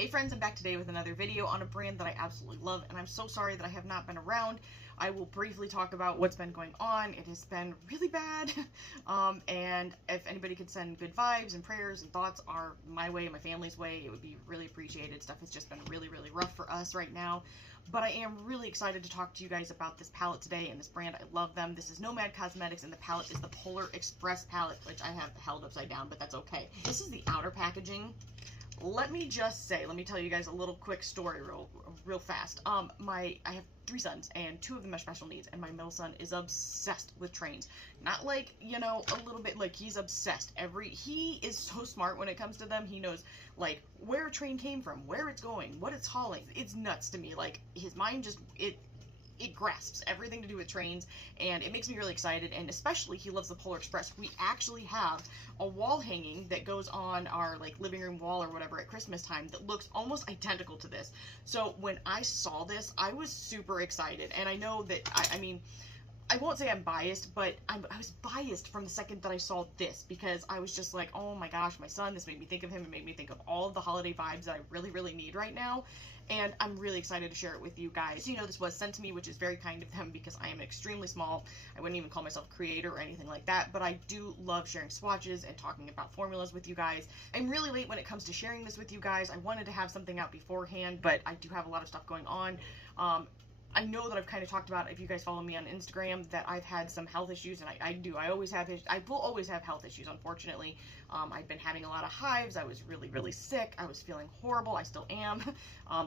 Hey friends, I'm back today with another video on a brand that I absolutely love, and I'm so sorry that I have not been around. I will briefly talk about what's been going on. It has been really bad, and if anybody could send good vibes and prayers and thoughts are my way, my family's way, it would be really appreciated. Stuff has just been really rough for us right now, but I am really excited to talk to you guys about this palette today and this brand. I love them. This is Nomad Cosmetics, and the palette is the Polar Express palette, which I have held upside down, but that's okay. This is the outer packaging. Let me tell you guys a little quick story real fast. I have 3 sons, and 2 of them have special needs, and my middle son is obsessed with trains. Not like, you know, a little bit, like, he's obsessed. He is so smart when it comes to them. He knows, like, where a train came from, where it's going, what it's hauling. It's nuts to me. Like, his mind just, it grasps everything to do with trains, and it makes me really excited. And especially he loves the Polar Express. We actually have a wall hanging that goes on our like living room wall or whatever at Christmas time that looks almost identical to this. So when I saw this, I was super excited. And I know that I mean, I won't say I'm biased, but I was biased from the second that I saw this, because I was just like, oh my gosh, my son, this made me think of him. It made me think of all of the holiday vibes that I really need right now. And I'm really excited to share it with you guys. You know, this was sent to me, which is very kind of them, because I am extremely small. I wouldn't even call myself a creator or anything like that, but I do love sharing swatches and talking about formulas with you guys. I'm really late when it comes to sharing this with you guys. I wanted to have something out beforehand, but I do have a lot of stuff going on. I know that I've kind of talked about, if you guys follow me on Instagram, that I've had some health issues, and I will always have health issues, unfortunately. I've been having a lot of hives. I was really sick. I was feeling horrible. I still am.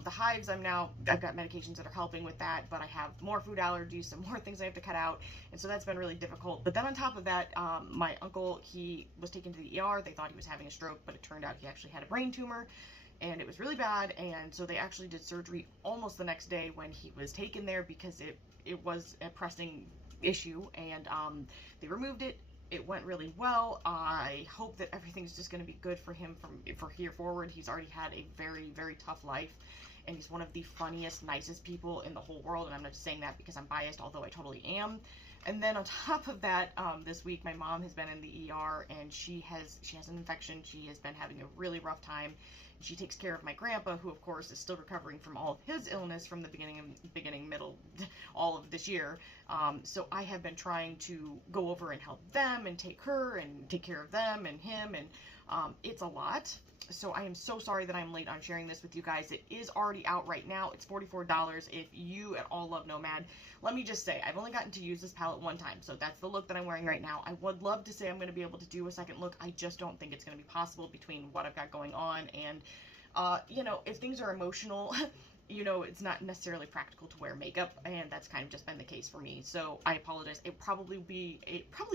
The hives, I've got medications that are helping with that, but I have more food allergies, some more things I have to cut out, and so that's been really difficult. But then on top of that, my uncle, he was taken to the ER. They thought he was having a stroke, but it turned out he actually had a brain tumor. And it was really bad, and so they actually did surgery almost the next day when he was taken there, because it was a pressing issue, and they removed it. It went really well. I hope that everything's just going to be good for him for here forward. He's already had a very tough life, and he's one of the funniest, nicest people in the whole world, and I'm not just saying that because I'm biased, although I totally am. And then on top of that, this week my mom has been in the ER, and she has an infection. She has been having a really rough time. She takes care of my grandpa, who of course is still recovering from all of his illness from the middle, all of this year. So I have been trying to go over and help them and take her and take care of them and him, and it's a lot. So I am so sorry that I'm late on sharing this with you guys. It is already out right now. It's $44 if you at all love Nomad. Let me just say, I've only gotten to use this palette one time, so that's the look that I'm wearing right now. I would love to say I'm going to be able to do a second look. I just don't think it's going to be possible between what I've got going on and, you know, if things are emotional, you know, it's not necessarily practical to wear makeup, and that's kind of just been the case for me. So I apologize. It probably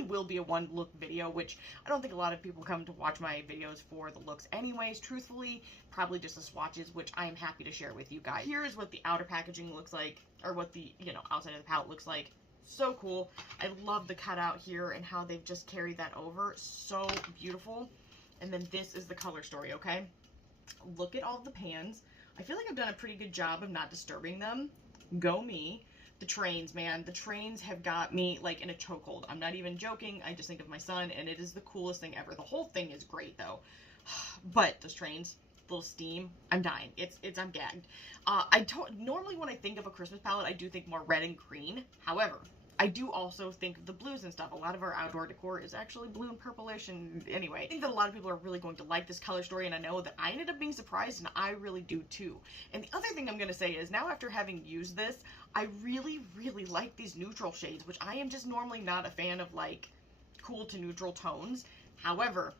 will be a one look video, which I don't think a lot of people come to watch my videos for the looks anyways. Truthfully, probably just the swatches, which I am happy to share with you guys. Here's what the outer packaging looks like, or what the, you know, outside of the palette looks like. So cool. I love the cutout here and how they've just carried that over. So beautiful. And then this is the color story, okay? Look at all the pans. I feel like I've done a pretty good job of not disturbing them. Go me. The trains, man. The trains have got me, like, in a chokehold. I'm not even joking. I just think of my son, and it is the coolest thing ever. The whole thing is great, though. But those trains, little steam, I'm dying. I'm gagged. Normally when I think of a Christmas palette, I do think more red and green. However, I do also think of the blues and stuff. A lot of our outdoor decor is actually blue and purplish, and anyway, I think that a lot of people are really going to like this color story, and I know that I ended up being surprised, and I really do too. And the other thing I'm going to say is, now after having used this, I really like these neutral shades, which I am just normally not a fan of, like, cool to neutral tones. However,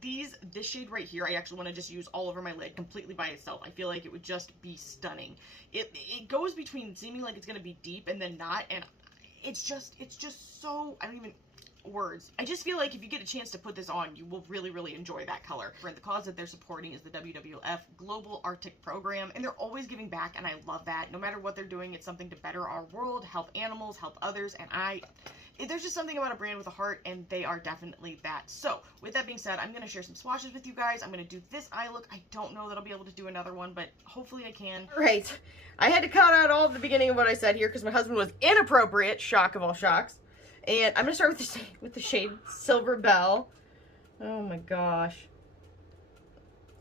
this shade right here, I actually want to just use all over my lid completely by itself. I feel like it would just be stunning. It goes between seeming like it's going to be deep and then not, and it's just so, I don't even, words. I just feel like if you get a chance to put this on, you will really enjoy that color. And the cause that they're supporting is the WWF Global Arctic Program, and they're always giving back, and I love that. No matter what they're doing, it's something to better our world, help animals, help others, and there's just something about a brand with a heart, and they are definitely that. So, with that being said, I'm going to share some swatches with you guys. I'm going to do this eye look. I don't know that I'll be able to do another one, but hopefully I can. Right. I had to cut out all of the beginning of what I said here because my husband was inappropriate. Shock of all shocks. And I'm going to start with the shade Silver Bell. Oh my gosh.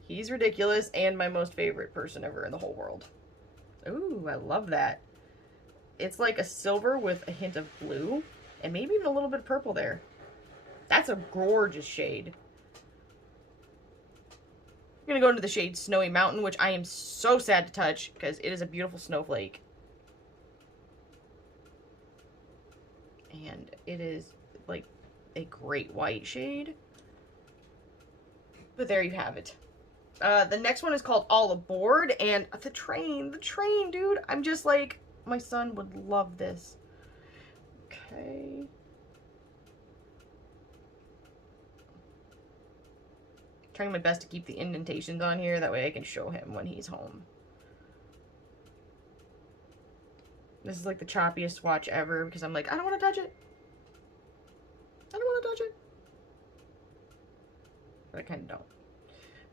He's ridiculous and my most favorite person ever in the whole world. Ooh, I love that. It's like a silver with a hint of blue and maybe even a little bit of purple there. That's a gorgeous shade. I'm going to go into the shade Snowy Mountain, which I am so sad to touch because it is a beautiful snowflake. And it is like a great white shade. But there you have it. The next one is called All Aboard, and the train, dude. I'm just like, my son would love this. Okay. Trying my best to keep the indentations on here, that way I can show him when he's home. This is like the choppiest swatch ever because I'm like, I don't want to touch it. I don't want to touch it. But I kind of don't.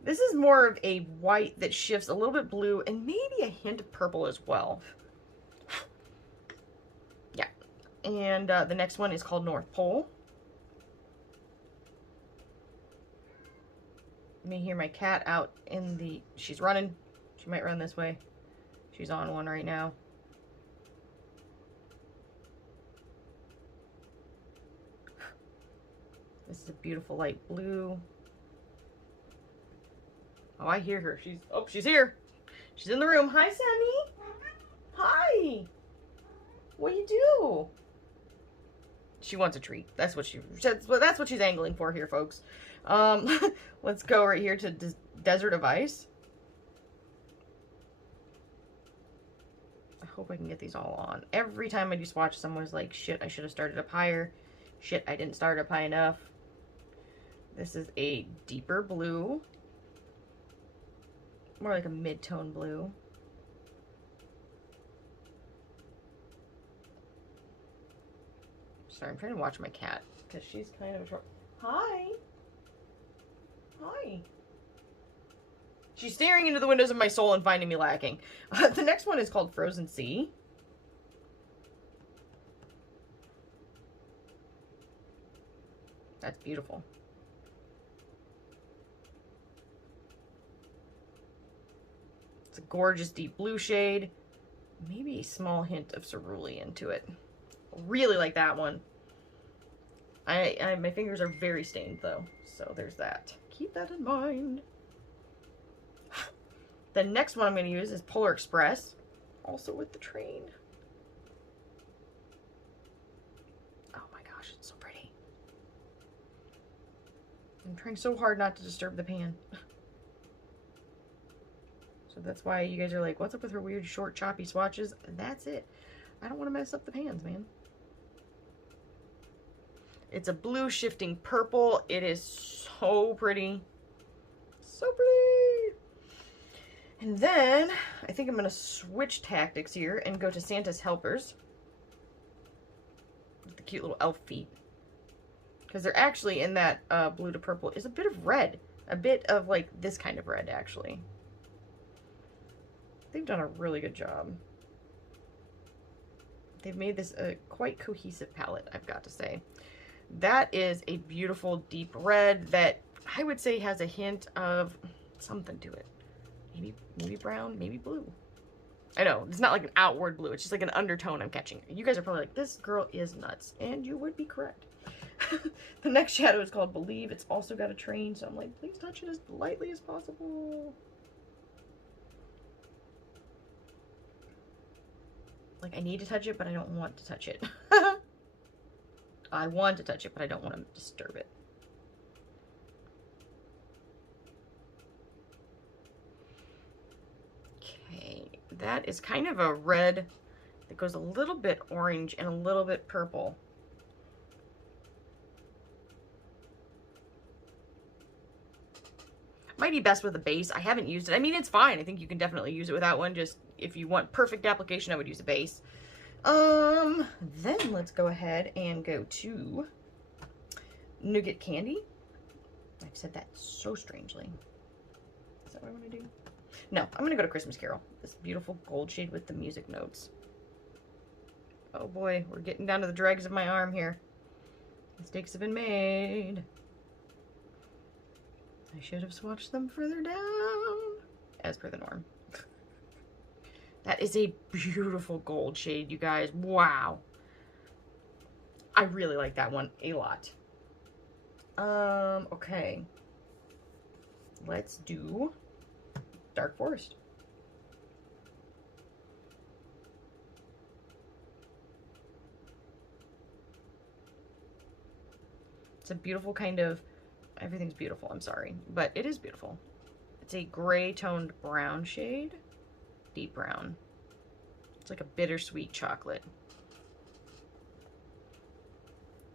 This is more of a white that shifts a little bit blue and maybe a hint of purple as well. Yeah. And the next one is called North Pole. You may hear my cat out in the... She's running. She might run this way. She's on one right now. This is a beautiful light blue. Oh, I hear her. She's here. She's in the room. Hi, Sammy. Hi. What do you do? She wants a treat. That's what she's angling for here, folks. Let's go right here to Desert of Ice. I hope I can get these all on. Every time I do swatch, someone's like, shit, I should have started up higher. Shit, I didn't start up high enough. This is a deeper blue. More like a mid-tone blue. Sorry, I'm trying to watch my cat because she's kind of... Hi. Hi. She's staring into the windows of my soul and finding me lacking. The next one is called Frozen Sea. That's beautiful. It's a gorgeous deep blue shade. Maybe a small hint of cerulean to it. Really like that one. My fingers are very stained though, so there's that. Keep that in mind. The next one I'm going to use is Polar Express, also with the train. Oh my gosh, it's so pretty. I'm trying so hard not to disturb the pan. So that's why you guys are like, what's up with her weird short choppy swatches? That's it. I don't want to mess up the pans, man. It's a blue shifting purple. It is so pretty. So pretty. And then I think I'm going to switch tactics here and go to Santa's Helpers. With the cute little elf feet. Because they're actually in that blue to purple is a bit of red. A bit of like this kind of red actually. They've done a really good job. They've made this a quite cohesive palette, I've got to say. That is a beautiful deep red that I would say has a hint of something to it. Maybe brown, maybe blue. I know, it's not like an outward blue. It's just like an undertone I'm catching. You guys are probably like, this girl is nuts. And you would be correct. The next shadow is called Believe. It's also got a train, so I'm like, please touch it as lightly as possible. Like, I need to touch it, but I don't want to touch it. I want to touch it, but I don't want to disturb it. Okay, that is kind of a red that goes a little bit orange and a little bit purple. Might be best with a base. I haven't used it. I mean, it's fine. I think you can definitely use it without one. Just if you want perfect application, I would use a base. Then let's go ahead and go to Nougat Candy. I've said that so strangely. Is that what I want to do? No, I'm going to go to Christmas Carol. This beautiful gold shade with the music notes. Oh boy, we're getting down to the dregs of my arm here. Mistakes have been made. I should have swatched them further down, as per the norm. That is a beautiful gold shade, you guys. Wow. I really like that one a lot. Okay. Let's do Dark Forest. It's a beautiful kind of, everything's beautiful, I'm sorry, but it is beautiful. It's a gray toned brown shade, deep brown. It's like a bittersweet chocolate.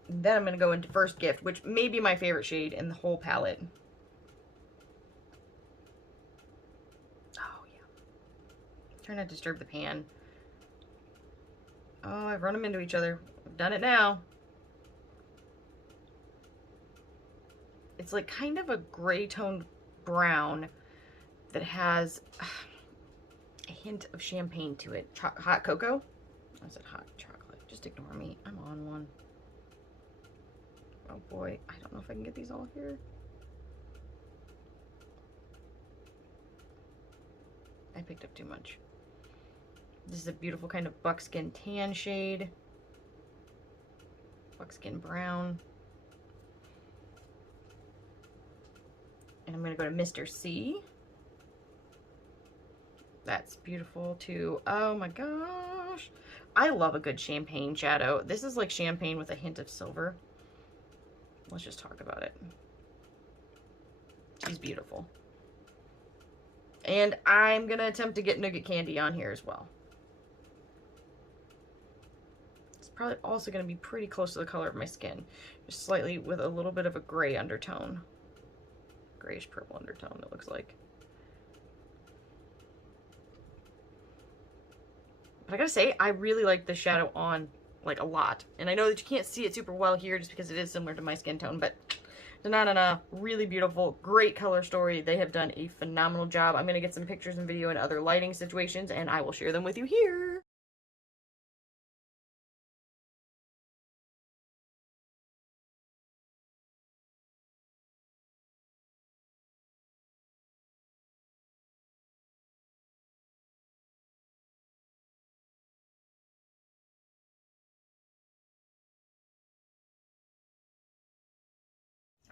And then I'm gonna go into First Gift, which may be my favorite shade in the whole palette. Oh yeah. Try not to disturb the pan. Oh, I've run them into each other. I've done it now. It's like kind of a gray toned brown that has a hint of champagne to it. Hot cocoa? I said hot chocolate. Just ignore me. I'm on one. Oh boy, I don't know if I can get these all here. I picked up too much. This is a beautiful kind of buckskin tan shade. Buckskin brown. And I'm going to go to Mr. C. That's beautiful too. Oh my gosh. I love a good champagne shadow. This is like champagne with a hint of silver. Let's just talk about it. She's beautiful. And I'm going to attempt to get Nougat Candy on here as well. It's probably also going to be pretty close to the color of my skin. Just slightly with a little bit of a gray undertone. Grayish purple undertone, it looks like. But I gotta say, I really like the shadow on, like, a lot. And I know that you can't see it super well here just because it is similar to my skin tone, but na-na-na, really beautiful, great color story. They have done a phenomenal job. I'm gonna get some pictures and video in other lighting situations, and I will share them with you here.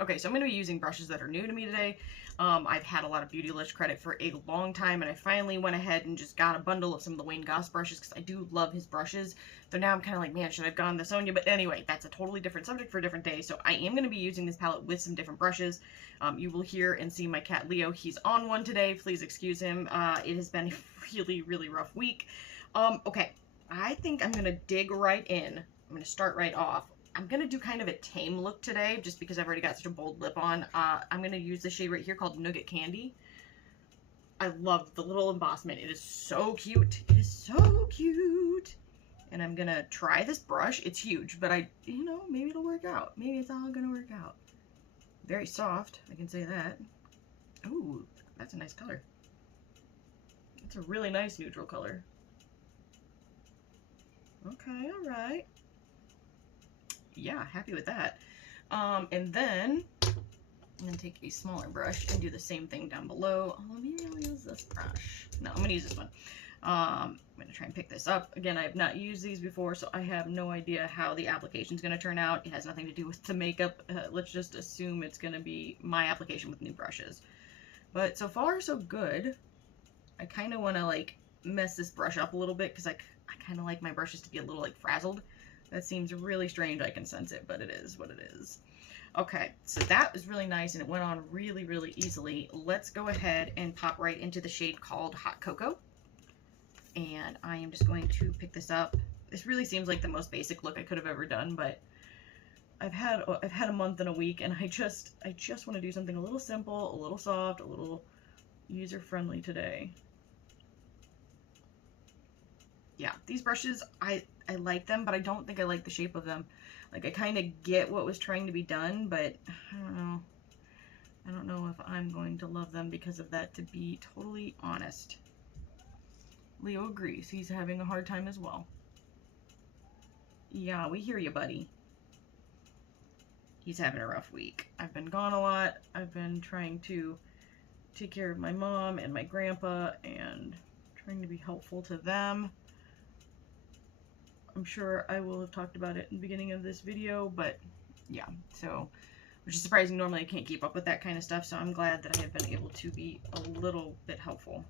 Okay, so I'm going to be using brushes that are new to me today. I've had a lot of Beautylish credit for a long time, and I finally went ahead and just got a bundle of some of the Wayne Goss brushes because I do love his brushes. So now I'm kind of like, man, should I have gone the Sonia? But anyway, that's a totally different subject for a different day. So I am going to be using this palette with some different brushes. You will hear and see my cat Leo. He's on one today. Please excuse him. It has been a really, really rough week. Okay, I think I'm going to dig right in. I'm going to start right off. I'm going to do kind of a tame look today, just because I've already got such a bold lip on. I'm going to use this shade right here called Nougat Candy. I love the little embossment. It is so cute. It is so cute. And I'm going to try this brush. It's huge, but you know, maybe it'll work out. Maybe it's all going to work out. Very soft, I can say that. Ooh, that's a nice color. It's a really nice neutral color. Okay, all right. Yeah, happy with that. And then I'm gonna take a smaller brush and do the same thing down below. Oh, maybe I'll use this brush. No, I'm gonna use this one. I'm gonna try and pick this up. Again, I have not used these before, so I have no idea how the application is gonna turn out. It has nothing to do with the makeup. Let's just assume it's gonna be my application with new brushes. But so far, so good. I kind of want to like mess this brush up a little bit because I kind of like my brushes to be a little like frazzled. That seems really strange. I can sense it, but it is what it is. Okay, so that was really nice and it went on really, really easily. Let's go ahead and pop right into the shade called Hot Cocoa. And I am just going to pick this up. This really seems like the most basic look I could have ever done, but I've had a month and a week, and I just want to do something a little simple, a little soft, a little user-friendly today. Yeah, these brushes, I like them, but I don't think I like the shape of them. Like, I kind of get what was trying to be done, but I don't know. I don't know if I'm going to love them because of that, to be totally honest. Leo agrees. He's having a hard time as well. Yeah, we hear you, buddy. he's having a rough week. I've been gone a lot. I've been trying to take care of my mom and my grandpa and trying to be helpful to them. I'm sure I will have talked about it in the beginning of this video, but yeah, so, which is surprising. Normally I can't keep up with that kind of stuff, so I'm glad that I have been able to be a little bit helpful.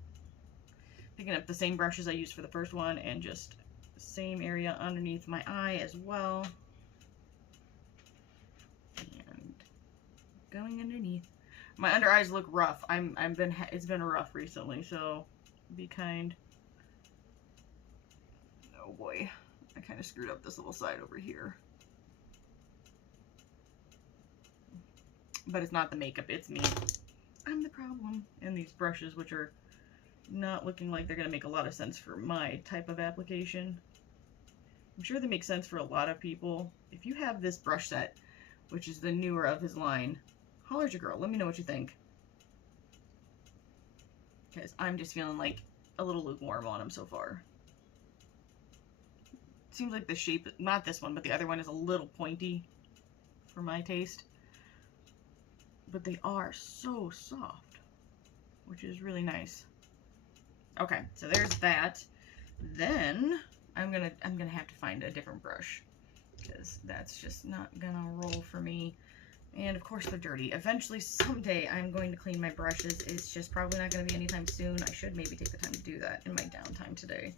Picking up the same brushes I used for the first one and just the same area underneath my eye as well. And going underneath. My under eyes look rough. It's been rough recently, so be kind. Oh boy, I kind of screwed up this little side over here. But it's not the makeup, it's me. I'm the problem. And these brushes, which are not looking like they're going to make a lot of sense for my type of application. I'm sure they make sense for a lot of people. If you have this brush set, which is the newer of his line, holler at your girl. Let me know what you think. Because I'm just feeling like a little lukewarm on them so far. Seems like the shape, not this one, but the other one is a little pointy for my taste. But they are so soft, which is really nice. Okay, so there's that. Then I'm gonna have to find a different brush because that's just not gonna roll for me. And of course they're dirty. Eventually, someday, I'm going to clean my brushes. It's just probably not gonna be anytime soon. I should maybe take the time to do that in my downtime today.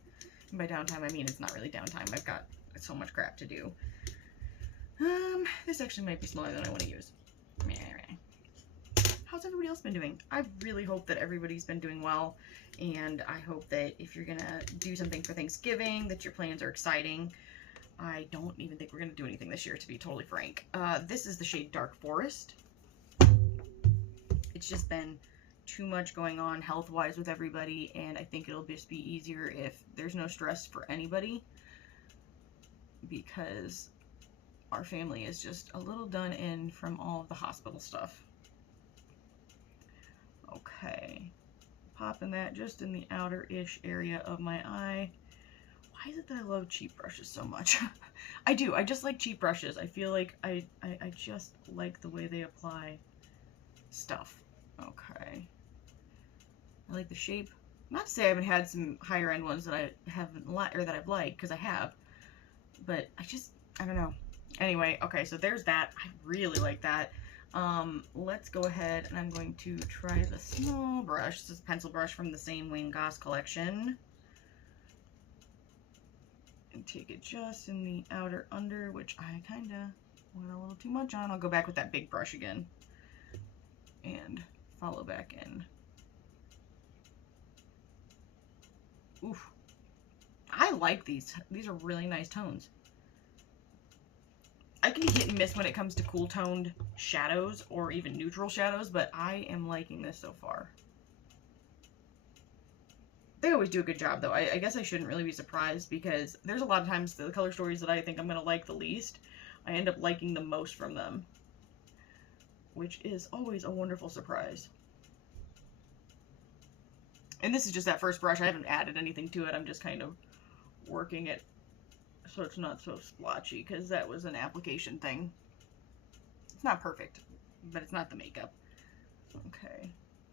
And by downtime, I mean it's not really downtime. I've got so much crap to do. This actually might be smaller than I want to use. How's everybody else been doing? I really hope that everybody's been doing well, and I hope that if you're gonna do something for Thanksgiving, that your plans are exciting. I don't even think we're gonna do anything this year, to be totally frank. This is the shade Dark Forest. It's just been too much going on health-wise with everybody, and I think it'll just be easier if there's no stress for anybody, because our family is just a little done in from all of the hospital stuff. Okay, popping that just in the outer-ish area of my eye. Why is it that I love cheap brushes so much? I do, I just like cheap brushes. I feel like I just like the way they apply stuff. Okay. I like the shape. Not to say I haven't had some higher end ones that I haven't liked, or that I've liked, because I have. But I don't know. Anyway, okay, so there's that. I really like that. Let's go ahead and I'm going to try the small brush. This is a pencil brush from the same Wayne Goss collection. And take it just in the outer under, which I kind of went a little too much on. I'll go back with that big brush again and follow back in. Oof. I like these. These are really nice tones. I can be hit and miss when it comes to cool toned shadows or even neutral shadows, but I am liking this so far. They always do a good job, though. I guess I shouldn't really be surprised, because there's a lot of times the color stories that I think I'm going to like the least, I end up liking the most from them, which is always a wonderful surprise. And this is just that first brush. I haven't added anything to it. I'm just kind of working it so it's not so splotchy, because that was an application thing. It's not perfect, but it's not the makeup. Okay.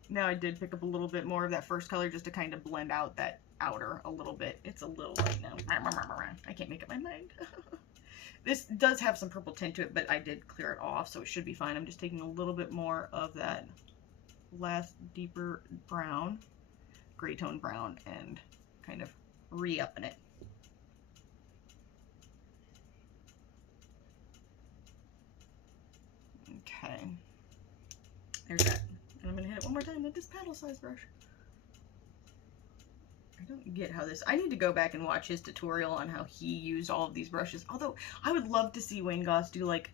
Now I did pick up a little bit more of that first color just to kind of blend out that outer a little bit. It's a little light now. I can't make up my mind. This does have some purple tint to it, but I did clear it off, so it should be fine. I'm just taking a little bit more of that last deeper brown, gray tone brown, and kind of re-upping it. Okay, there's that. And I'm going to hit it one more time with this paddle-sized brush. I don't get how this... I need to go back and watch his tutorial on how he used all of these brushes. Although, I would love to see Wayne Goss do, like,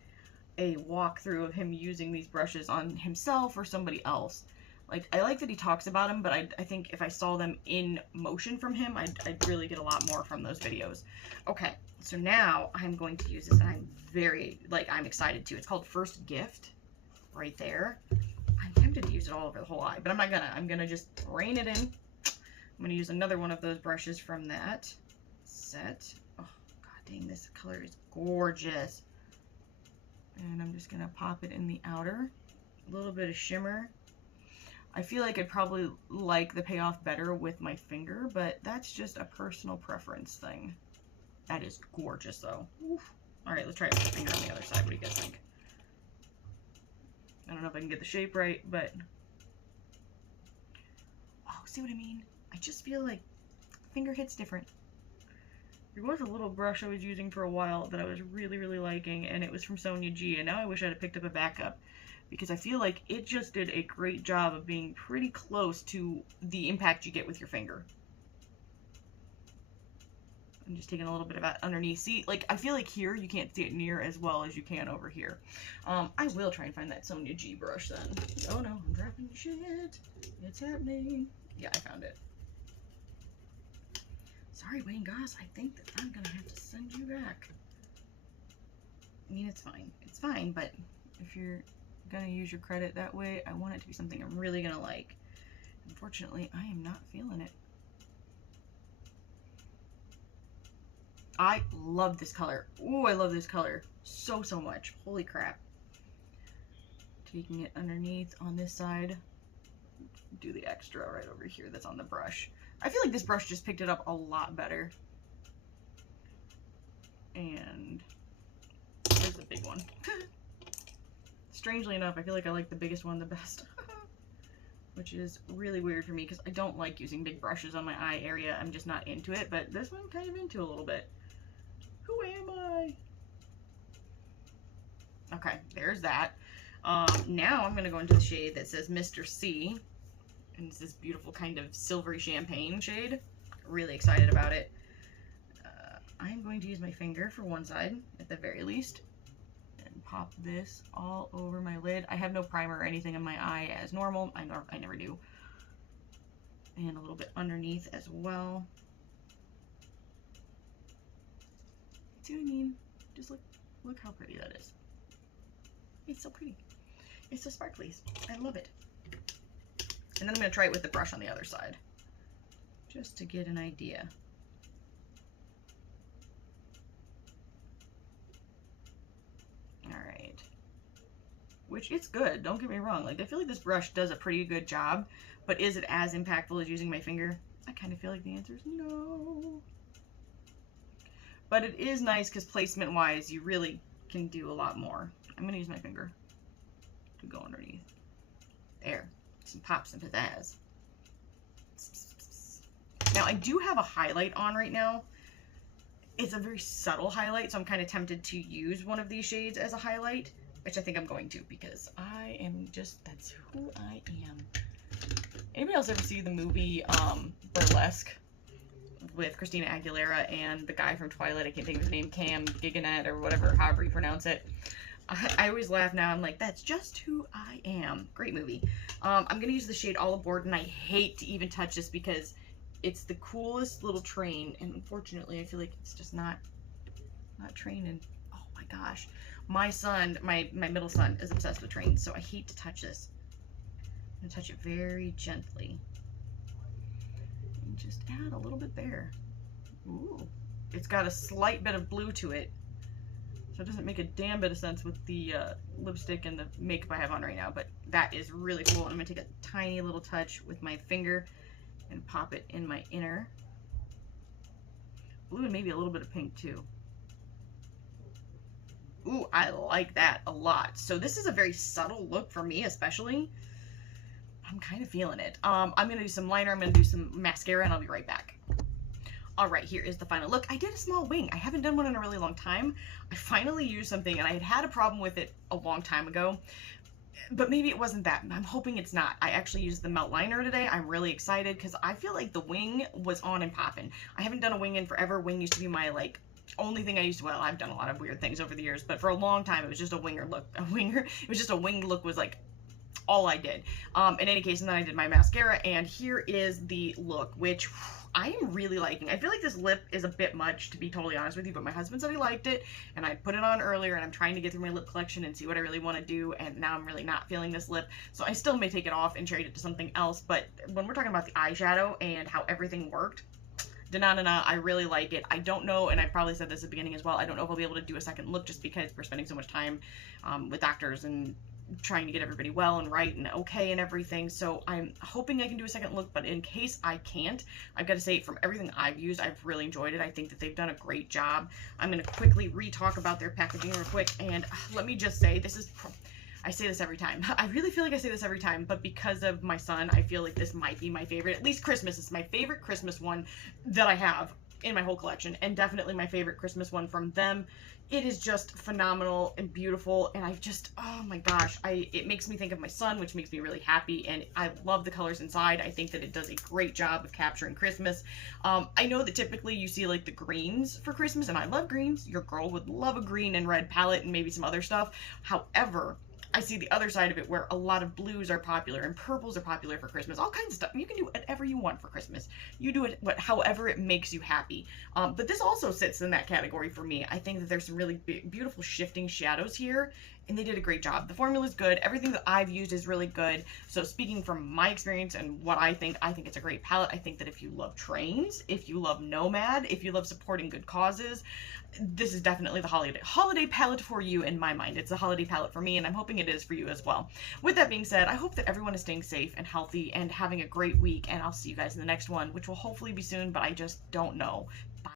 a walkthrough of him using these brushes on himself or somebody else. Like, I like that he talks about them, but I think if I saw them in motion from him, I'd really get a lot more from those videos. Okay, so now I'm going to use this, and I'm very, I'm excited to. It's called First Gift, right there. I'm tempted to use it all over the whole eye, but I'm not gonna. I'm gonna just rein it in. I'm gonna use another one of those brushes from that set. Oh, god dang, this color is gorgeous. And I'm just gonna pop it in the outer. A little bit of shimmer. I feel like I'd probably like the payoff better with my finger, but that's just a personal preference thing. That is gorgeous though. Oof. All right, let's try it with the finger on the other side. What do you guys think? I don't know if I can get the shape right, but oh, see what I mean? I just feel like finger hits different. There was a little brush I was using for a while that I was really, really liking, and it was from Sonia G, and now I wish I had picked up a backup, because I feel like it just did a great job of being pretty close to the impact you get with your finger. I'm just taking a little bit of that underneath. See, like, I feel like here you can't see it near as well as you can over here. I will try and find that Sonia G brush then. Oh no, I'm dropping shit. It's happening. Yeah, I found it. Sorry, Wayne Goss, I think that I'm gonna have to send you back. I mean, it's fine. It's fine, but if you're gonna use your credit that way, I want it to be something I'm really gonna like. Unfortunately, I am not feeling it. I love this color. Ooh, I love this color so, so much. Holy crap. Taking it underneath on this side. Do the extra right over here that's on the brush. I feel like this brush just picked it up a lot better. And there's the big one. Strangely enough, I feel like I like the biggest one the best. Which is really weird for me because I don't like using big brushes on my eye area. I'm just not into it, but this one I'm kind of into a little bit. Who am I? Okay, there's that. Now I'm going to go into the shade that says Mr. C. And it's this beautiful kind of silvery champagne shade. Really excited about it. I'm going to use my finger for one side, at the very least. And pop this all over my lid. I have no primer or anything in my eye as normal. I never do. And a little bit underneath as well. See what I mean? Just look how pretty that is. It's so pretty. It's so sparkly. I love it. And then I'm going to try it with the brush on the other side, just to get an idea. Alright. Which, it's good, don't get me wrong. Like, I feel like this brush does a pretty good job, but is it as impactful as using my finger? I kind of feel like the answer is no. But it is nice because placement-wise, you really can do a lot more. I'm going to use my finger to go underneath. There. Some pop, some pizzazz. Now, I do have a highlight on right now. It's a very subtle highlight, so I'm kind of tempted to use one of these shades as a highlight, which I think I'm going to because I am just, that's who I am. Anybody else ever see the movie Burlesque with Christina Aguilera and the guy from Twilight? I can't think of his name, Cam Giganet or whatever, however you pronounce it. I always laugh now. I'm like, that's just who I am. Great movie. I'm going to use the shade All Aboard, and I hate to even touch this because it's the coolest little train, and unfortunately, I feel like it's just not training. Oh my gosh. My son, my middle son, is obsessed with trains, so I hate to touch this. I'm going to touch it very gently. And just add a little bit there. Ooh. It's got a slight bit of blue to it. So it doesn't make a damn bit of sense with the lipstick and the makeup I have on right now, but that is really cool. I'm going to take a tiny little touch with my finger and pop it in my inner. Blue and maybe a little bit of pink too. Ooh, I like that a lot. So this is a very subtle look for me, especially. I'm kind of feeling it. I'm going to do some liner, I'm going to do some mascara, and I'll be right back. Alright, here is the final look. I did a small wing. I haven't done one in a really long time. I finally used something, and I had a problem with it a long time ago. But maybe it wasn't that. I'm hoping it's not. I actually used the melt liner today. I'm really excited, because I feel like the wing was on and popping. I haven't done a wing in forever. Wing used to be my, like, only thing I used to, well, I've done a lot of weird things over the years, but for a long time, it was just a winger look. It was just a wing look was, like, all I did. In any case, and then I did my mascara, and here is the look, which I am really liking. I feel like this lip is a bit much, to be totally honest with you, but my husband said he liked it, and I put it on earlier, and I'm trying to get through my lip collection and see what I really want to do, and now I'm really not feeling this lip, so I still may take it off and trade it to something else, but when we're talking about the eyeshadow and how everything worked, Da-na-na-na, I really like it. I don't know, and I probably said this at the beginning as well, I don't know if I'll be able to do a second look just because we're spending so much time with doctors and trying to get everybody well and right and okay and everything. So I'm hoping I can do a second look, but in case I can't, I've got to say from everything I've used, I've really enjoyed it. I think that they've done a great job. I'm going to quickly re-talk about their packaging real quick, and let me just say, I say this every time. I really feel like I say this every time, but because of my son, I feel like this might be my favorite. At least Christmas is my favorite Christmas one that I have in my whole collection, and definitely my favorite Christmas one from them. It is just phenomenal and beautiful, and I've just, oh my gosh, it makes me think of my son, which makes me really happy, and I love the colors inside. I think that it does a great job of capturing Christmas. I know that typically you see like the greens for Christmas, and I love greens. Your girl would love a green and red palette and maybe some other stuff. However, I see the other side of it where a lot of blues are popular and purples are popular for Christmas, all kinds of stuff. You can do whatever you want for Christmas. You do it however it makes you happy. But this also sits in that category for me. I think that there's some really beautiful shifting shadows here, and they did a great job. The formula is good. Everything that I've used is really good. So speaking from my experience and what I think it's a great palette. I think that if you love trains, if you love Nomad, if you love supporting good causes, this is definitely the holiday palette for you in my mind. It's a holiday palette for me, and I'm hoping it is for you as well. With that being said, I hope that everyone is staying safe and healthy and having a great week, and I'll see you guys in the next one, which will hopefully be soon, but I just don't know. Bye.